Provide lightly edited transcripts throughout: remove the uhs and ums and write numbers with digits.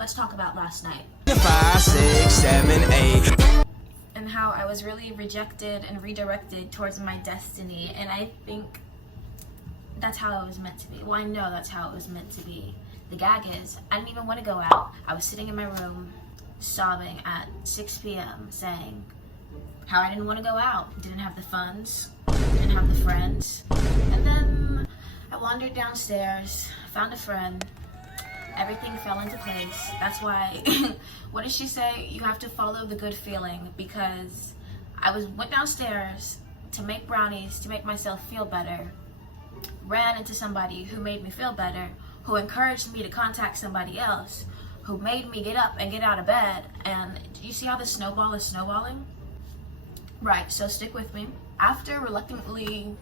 let's talk about last night. 5, 6, 7, 8. And how I was really rejected and redirected towards my destiny. And I think that's how it was meant to be. Well, I know that's how it was meant to be. The gag is, I didn't even want to go out. I was sitting in my room, sobbing at 6 p.m., saying how I didn't want to go out. Didn't have the funds, didn't have the friends. And then I wandered downstairs, found a friend. Everything fell into place. That's why, what did she say? You have to follow the good feeling, because I went downstairs to make brownies to make myself feel better. Ran into somebody who made me feel better, who encouraged me to contact somebody else, who made me get up and get out of bed. And you see how the snowball is snowballing? Right, so stick with me. After reluctantly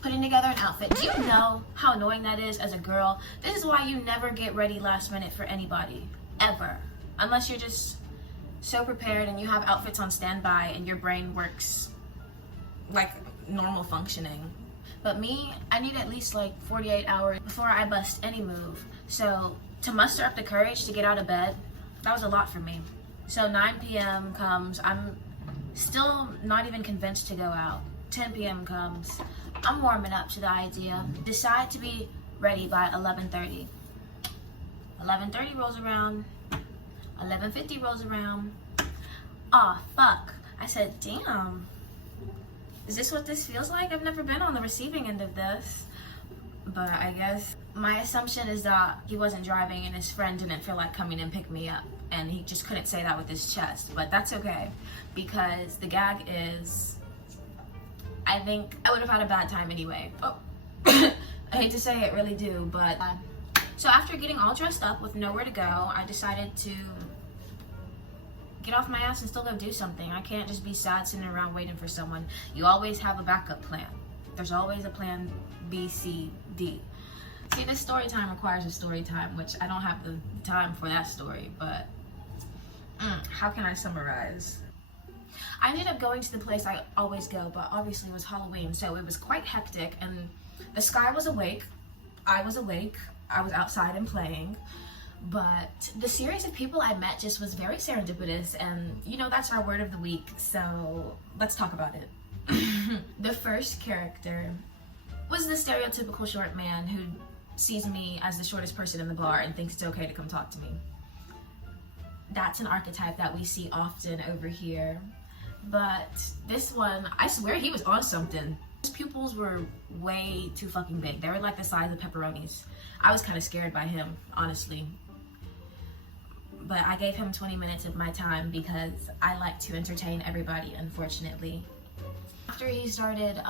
putting together an outfit, do you know how annoying that is as a girl? This is why you never get ready last minute for anybody, ever. Unless you're just so prepared and you have outfits on standby and your brain works like normal functioning. But me, I need at least like 48 hours before I bust any move. So to muster up the courage to get out of bed, that was a lot for me. So 9 p.m. comes, I'm still not even convinced to go out. 10 p.m. comes, I'm warming up to the idea. Decide to be ready by 11:30. 11:30 rolls around, 11:50 rolls around. Aw, fuck. I said, damn. Is this what this feels like? I've never been on the receiving end of this. But I guess my assumption is that he wasn't driving and his friend didn't feel like coming and pick me up. And he just couldn't say that with his chest. But that's okay, because the gag is, I think I would have had a bad time anyway. Oh, I hate to say it, really do, but. So after getting all dressed up with nowhere to go, I decided to get off my ass and still go do something. I can't just be sad sitting around waiting for someone. You always have a backup plan. There's always a plan B, C, D. See, this story time requires a story time, which I don't have the time for that story, but how can I summarize? I ended up going to the place I always go, but obviously it was Halloween, so it was quite hectic, and the sky was awake. I was awake. I was outside and playing. But the series of people I met just was very serendipitous, and you know, that's our word of the week, so let's talk about it. The first character was the stereotypical short man who sees me as the shortest person in the bar and thinks it's okay to come talk to me. That's an archetype that we see often over here. But this one, I swear he was on something. His pupils were way too fucking big. They were like the size of pepperonis. I was kind of scared by him, honestly. But I gave him 20 minutes of my time because I like to entertain everybody, unfortunately. After he started,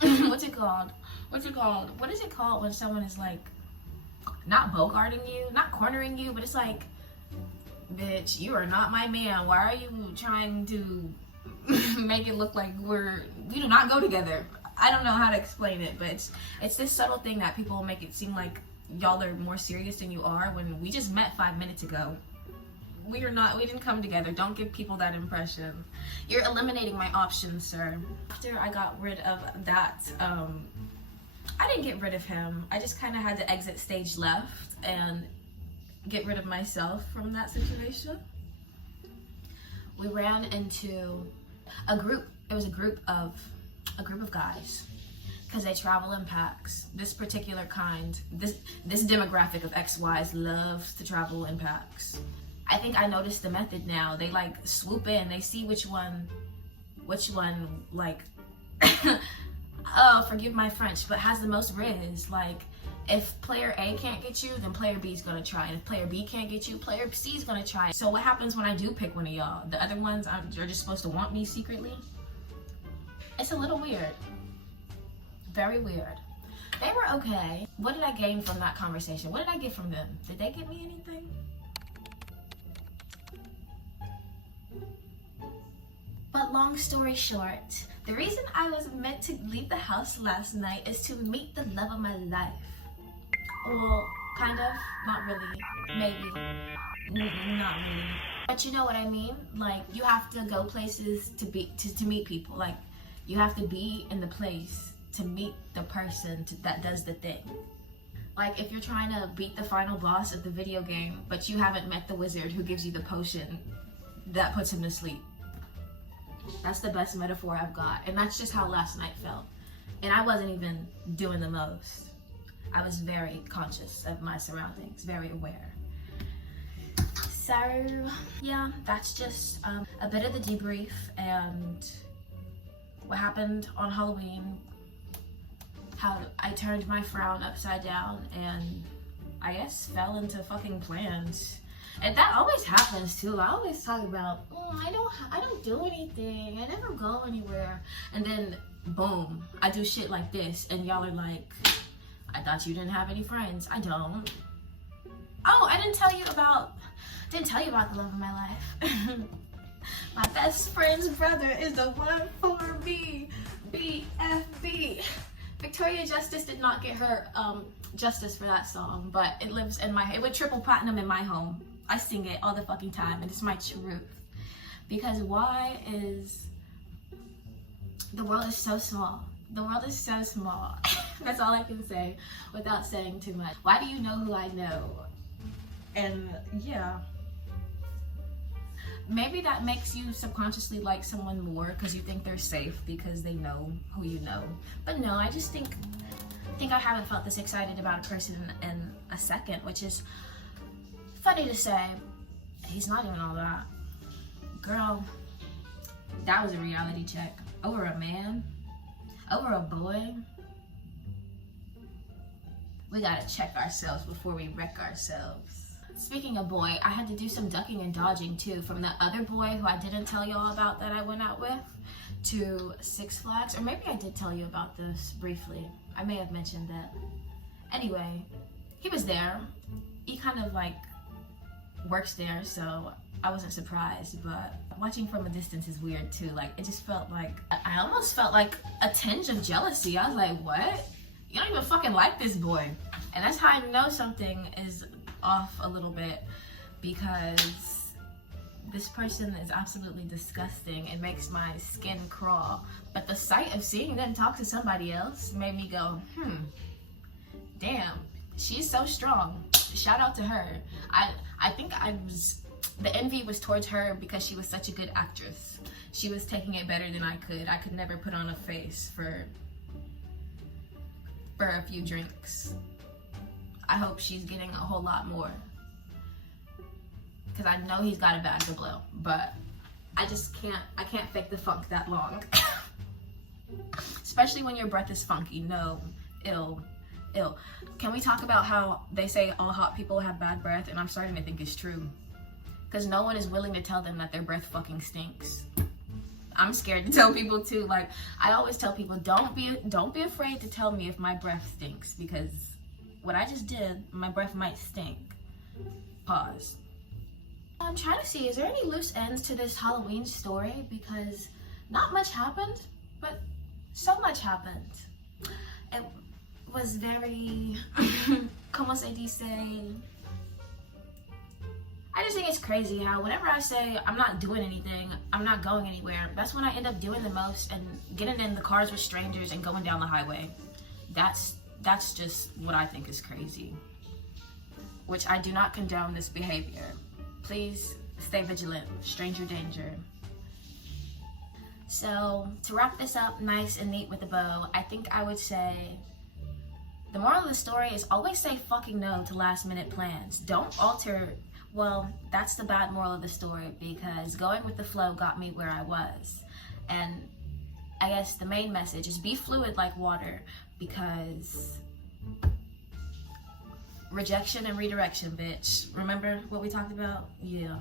what's it called? What is it called when someone is like, not bogarting you, not cornering you, but it's like, bitch, you are not my man. Why are you trying to make it look like we do not go together? I don't know how to explain it, but it's this subtle thing that people make it seem like y'all are more serious than you are when we just met 5 minutes ago. We didn't come together. Don't give people that impression. You're eliminating my options, sir. After I got rid of that, I didn't get rid of him. I just kind of had to exit stage left and get rid of myself from that situation. We ran into a group. It was a group of guys, because they travel in packs. This particular kind, this demographic of XYs loves to travel in packs. I think I noticed the method now. They like swoop in, they see which one like, oh, forgive my French, but has the most riz. Like, if player A can't get you, then player B is gonna try. And if player B can't get you, player C is gonna try. So what happens when I do pick one of y'all? The other ones are just supposed to want me secretly? It's a little weird. Very weird. They were okay. What did I gain from that conversation? What did I get from them? Did they give me anything? But long story short, the reason I was meant to leave the house last night is to meet the love of my life. Well, kind of, not really, maybe, not really. But you know what I mean? Like, you have to go places to meet people. Like, you have to be in the place to meet the person that does the thing. Like if you're trying to beat the final boss of the video game, but you haven't met the wizard who gives you the potion that puts him to sleep. That's the best metaphor I've got. And that's just how last night felt. And I wasn't even doing the most. I was very conscious of my surroundings, very aware. So yeah, that's just a bit of the debrief and what happened on Halloween, how I turned my frown upside down and I guess fell into fucking plans. And that always happens too. I always talk about, I don't do anything, I never go anywhere, and then boom, I do shit like this and y'all are like, I thought you didn't have any friends. I don't. Oh, I didn't tell you about the love of my life. My best friend's brother is the one for me. BFB. Victoria Justice did not get her justice for that song, but it lives in my, it would triple platinum in my home. I sing it all the fucking time and it's my truth. Because why is, the world is so small. The world is so small. That's all I can say without saying too much. Why do you know who I know? And yeah. Maybe that makes you subconsciously like someone more because you think they're safe because they know who you know. But no, I just think I haven't felt this excited about a person in a second, which is funny to say. He's not even all that. Girl, that was a reality check. Over a man? Over a boy? We gotta check ourselves before we wreck ourselves. Speaking of boy, I had to do some ducking and dodging too, from the other boy who I didn't tell y'all about that I went out with to Six Flags. Or maybe I did tell you about this briefly. I may have mentioned that. Anyway, he was there. He kind of like works there, so I wasn't surprised, but watching from a distance is weird too. Like, it just felt like, I almost felt like a tinge of jealousy. I was like, what? You don't even fucking like this boy. And that's how I know something is off a little bit, because this person is absolutely disgusting. It makes my skin crawl. But the sight of seeing them talk to somebody else made me go, damn, she's so strong. Shout out to her. I think the envy was towards her because she was such a good actress. She was taking it better than I could. I could never put on a face for a few drinks. I hope she's getting a whole lot more, because I know he's got a bag to blow, but I can't fake the funk that long. Especially when your breath is funky. No, ill. Can we talk about how they say all hot people have bad breath, and I'm starting to think it's true, because no one is willing to tell them that their breath fucking stinks. I'm scared to tell people too. Like, I always tell people, don't be afraid to tell me if my breath stinks, because what I just did, my breath might stink. Pause. I'm trying to see, is there any loose ends to this Halloween story? Because not much happened, but so much happened. It was very, como se dice? I just think it's crazy how whenever I say I'm not doing anything, I'm not going anywhere, that's when I end up doing the most and getting in the cars with strangers and going down the highway. That's just what I think is crazy. Which I do not condone this behavior. Please stay vigilant. Stranger danger. So to wrap this up nice and neat with a bow, I think I would say the moral of the story is always say fucking no to last minute plans. Don't alter. Well, that's the bad moral of the story, because going with the flow got me where I was. And I guess the main message is be fluid like water, because rejection and redirection, bitch. Remember what we talked about? Yeah.